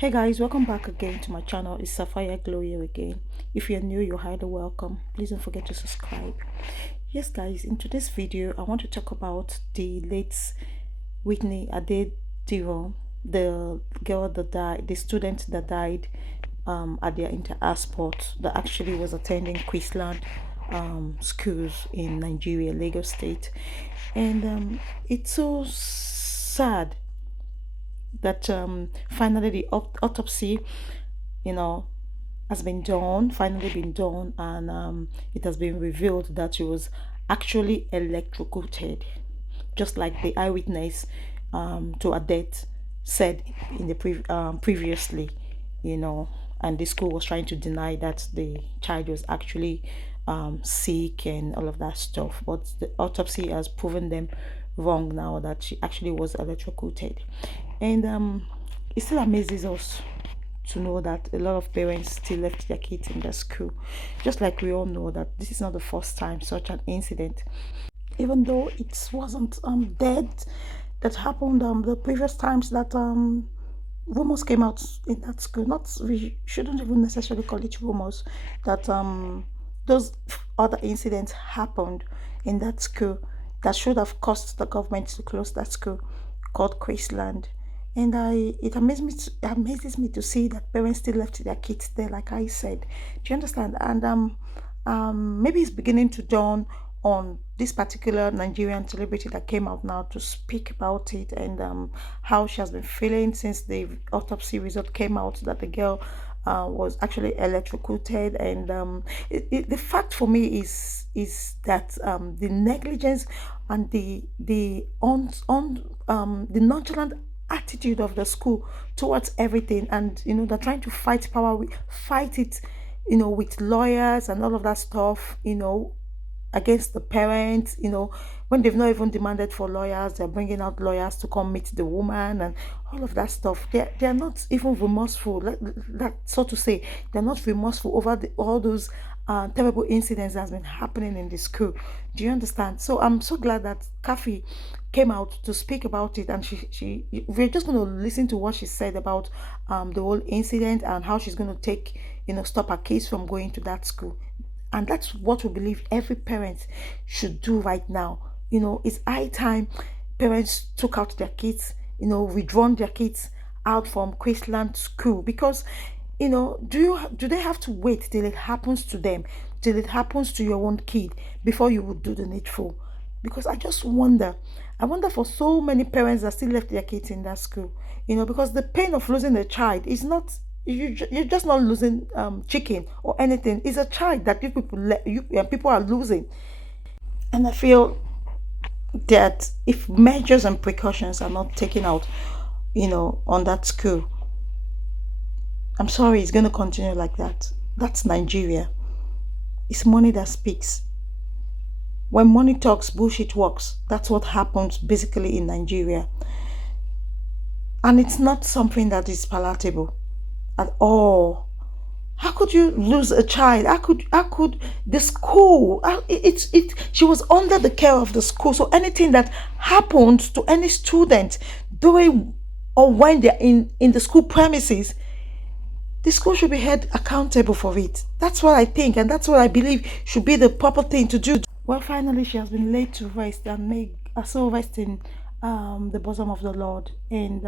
Hey guys, welcome back again to my channel. It's Sapphire Glow here again. If you're new, you're highly welcome. Please don't forget to subscribe. Yes guys, in today's video I want to talk about the late Whitney Adediran, the girl that died, the student that died at their inter sport, that actually was attending CHRISLAND schools in Nigeria, Lagos State. And it's so sad that finally the autopsy, you know, has been done, finally been done, and it has been revealed that she was actually electrocuted, just like the eyewitness to her death said in the previously, you know, and the school was trying to deny that the child was actually sick and all of that stuff, but the autopsy has proven them wrong now, that she actually was electrocuted. And it still amazes us to know that a lot of parents still left their kids in the school, just like we all know that this is not the first time such an incident, even though it wasn't dead that happened the previous times that rumors came out in that school. Not, we shouldn't even necessarily call it rumors, that those other incidents happened in that school that should have caused the government to close that school, called Graceland. And it amazes me to see that parents still left their kids there, like I said. Do you understand? And maybe it's beginning to dawn on this particular Nigerian celebrity that came out now to speak about it, and how she has been feeling since the autopsy result came out that the girl was actually electrocuted. And the fact for me is that the negligence and the nonchalant attitude of the school towards everything, and they're trying to fight it, with lawyers and all of that stuff, against the parents, when they've not even demanded for lawyers. They're bringing out lawyers to come meet the woman and all of that stuff. They're not even remorseful, that so to say. They're not remorseful over all those terrible incidents that's been happening in the school. Do you understand? So I'm so glad that KAFFY came out to speak about it, and we're just going to listen to what she said about the whole incident, and how she's going to take, stop her kids from going to that school. And that's what we believe every parent should do right now. It's high time parents took out their kids, withdrawn their kids out from Queensland school, because do they have to wait till it happens to them, till it happens to your own kid, before you would do the needful? Because I wonder for so many parents that still left their kids in that school, because the pain of losing a child is not, you're just not losing chicken or anything. It's a child that people are losing. And I feel that if measures and precautions are not taken out, on that school, I'm sorry, it's going to continue like that. That's Nigeria. It's money that speaks. When money talks, bullshit works. That's what happens basically in Nigeria. And it's not something that is palatable at all. How could you lose a child? How could the school, she was under the care of the school. So anything that happens to any student during or when they're in the school premises, the school should be held accountable for it. That's what I think, and that's what I believe should be the proper thing to do. Well, finally, she has been laid to rest, and may her soul rest in the bosom of the Lord. And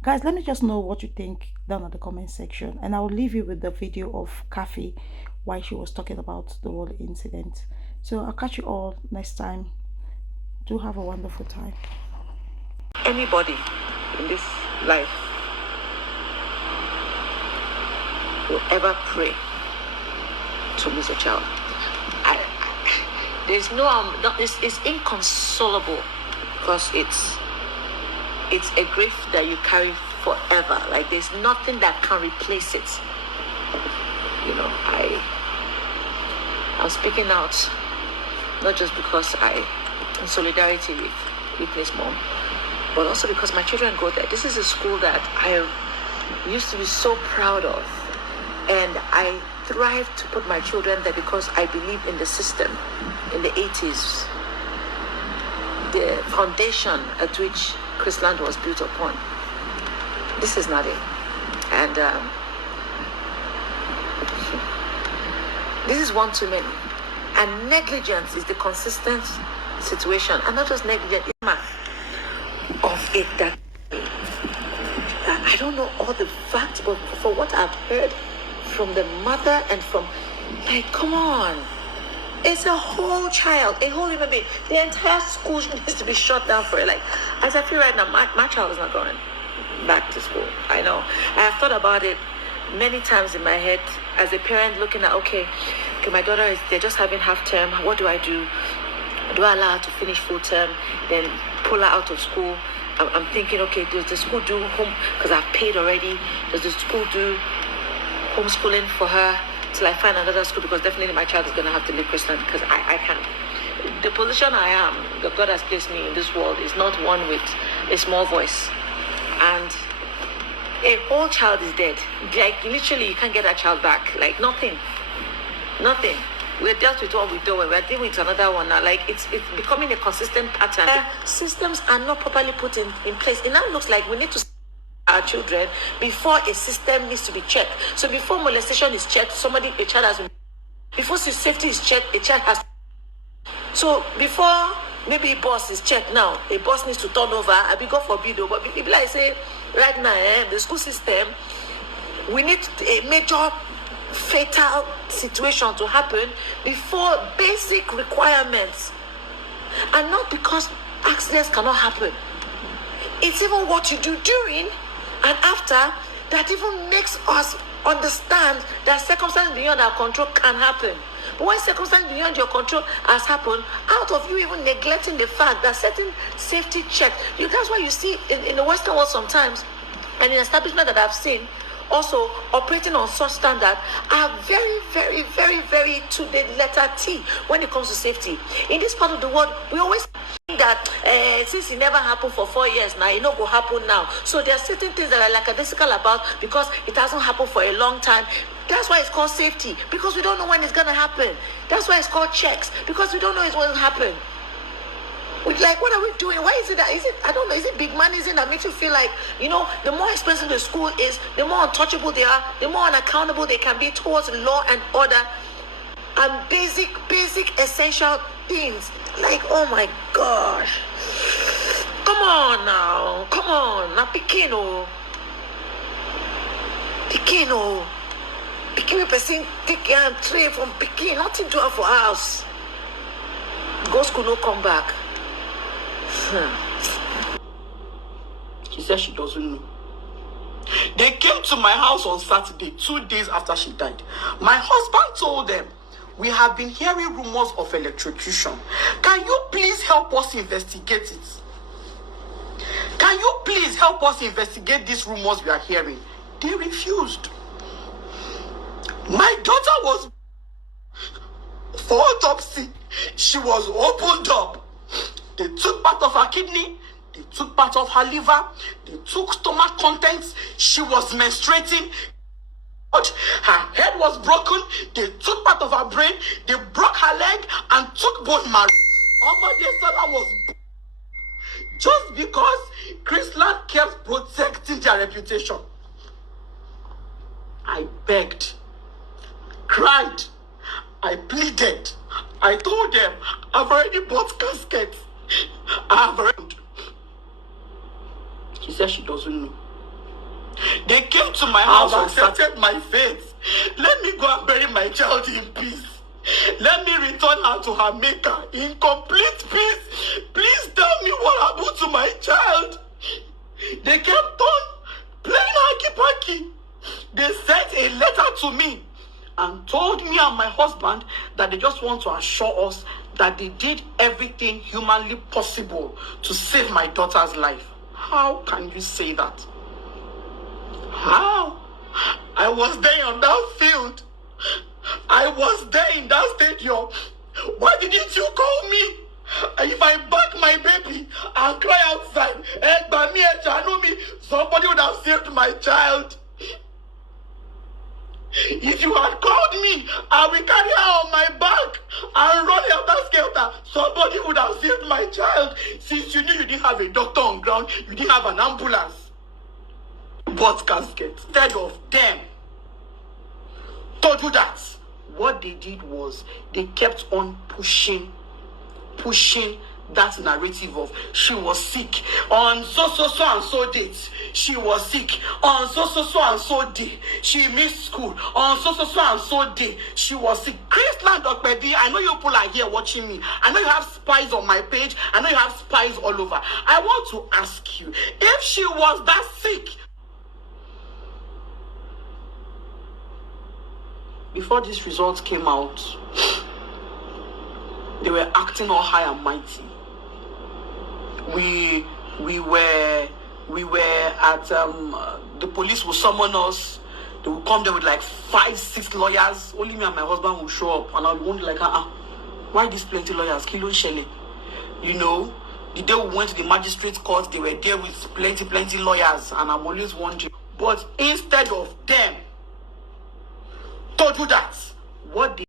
guys, let me just know what you think down at the comment section, and I will leave you with the video of KAFFY while she was talking about the whole incident. So I'll catch you all next time. Do have a wonderful time. Anybody in this life will ever pray to lose a child. There's it's inconsolable, because it's a grief that you carry forever. Like, there's nothing that can replace it. I'm speaking out, not just because in solidarity with Whitney's mom, but also because my children go there. This is a school that I used to be so proud of, and I thrive to put my children there because I believe in the system. In the 80s, the foundation at which CHRISLAND was built upon. This is not it. And this is one too many. And negligence is the consistent situation. And not just negligence, of it that I don't know all the facts, but for what I've heard from the mother and from, like, come on. It's a whole child, a whole human being. The entire school needs to be shut down for it. Like, as I feel right now, my child is not going back to school. I know. I have thought about it many times in my head as a parent, looking at, okay, my daughter they're just having half term. What do I do? Do I allow her to finish full term, then pull her out of school? I'm thinking, okay, does the school do home, because I've paid already, does the school do homeschooling for her till I find another school? Because definitely my child is going to have to leave CHRISLAND, because I can't. The position I am, that God has placed me in this world, is not one with a small voice. And a whole child is dead. Like, literally, you can't get that child back. Like, nothing. We're dealt with what we do, we're dealing with another one now. Like, it's becoming a consistent pattern. Systems are not properly put in place. It now looks like we need to our children before a system needs to be checked. So before molestation is checked, a child has been, before safety is checked, a child has. So before maybe a bus is checked now, a bus needs to turn over. I be God forbid, but people like say right now, the school system, we need a major fatal situation to happen before basic requirements, and not because accidents cannot happen. It's even what you do during and after that even makes us understand that circumstances beyond our control can happen. But when circumstances beyond your control has happened, out of you even neglecting the fact that certain safety checks, that's why you see in the Western world sometimes, and in establishment that I've seen, also operating on such standard, are very, very, very, very to the letter T when it comes to safety. In this part of the world, we always think that since it never happened for 4 years now, it not go happen now. So there are certain things that are lackadaisical about because it hasn't happened for a long time. That's why it's called safety, because we don't know when it's going to happen. That's why it's called checks, because we don't know it's going to happen. Like, what are we doing? Why is it that, I don't know, is it big money? Is it that makes you feel like, the more expensive the school is, the more untouchable they are, the more unaccountable they can be towards law and order and basic, essential things. Like, oh my gosh. Come on now. Now, Pikino. Pikin person take care and tray from Pikin. Nothing to have for house. Go school, no come back. She said she doesn't know. They came to my house on Saturday, 2 days after she died. My husband told them, we have been hearing rumors of electrocution. Can you please help us investigate it? Can you please help us investigate these rumors we are hearing? They refused. My daughter was for autopsy. She was opened up. They took part of her kidney. They took part of her liver. They took stomach contents. She was menstruating. Her head was broken. They took part of her brain. They broke her leg and took bone marrow. They said I was just because CHRISLAND kept protecting their reputation. I begged, cried, I pleaded. I told them, I've already bought caskets. I've already. She said she doesn't know. They came to my house and accepted my faith. Let me go and bury my child in peace. Let me return her to her maker in complete peace. Please tell me what happened to my child. They kept on playing hanky-panky. They sent a letter to me and told me and my husband that they just want to assure us that they did everything humanly possible to save my daughter's life. How can you say that? How? I was there on that field. I was there in that stadium. Why didn't you call me? If I back my baby and cry outside, somebody would have saved my child. If you had called me, I will carry her on my back and run after skelter. Somebody would have saved my child. Since you knew you didn't have a doctor on ground, you didn't have an ambulance. bought casket. Instead of them to do that, what they did was they kept on pushing that narrative of she was sick on so and so date. She was sick on so and so day. She missed school on so and so day. She was sick. CHRISLAND, I know you people are here watching me. I know you have spies on my page. I know you have spies all over. I want to ask you, if she was that sick, before these results came out, they were acting all high and mighty. We were at the police will summon us. They will come there with like 5-6 lawyers. Only me and my husband will show up, and I'll be wondering like, why these plenty lawyers? Kilo Shelley, you know. The day we went to the magistrate court, they were there with plenty lawyers, and I'm always wondering. But instead of them to do that, what they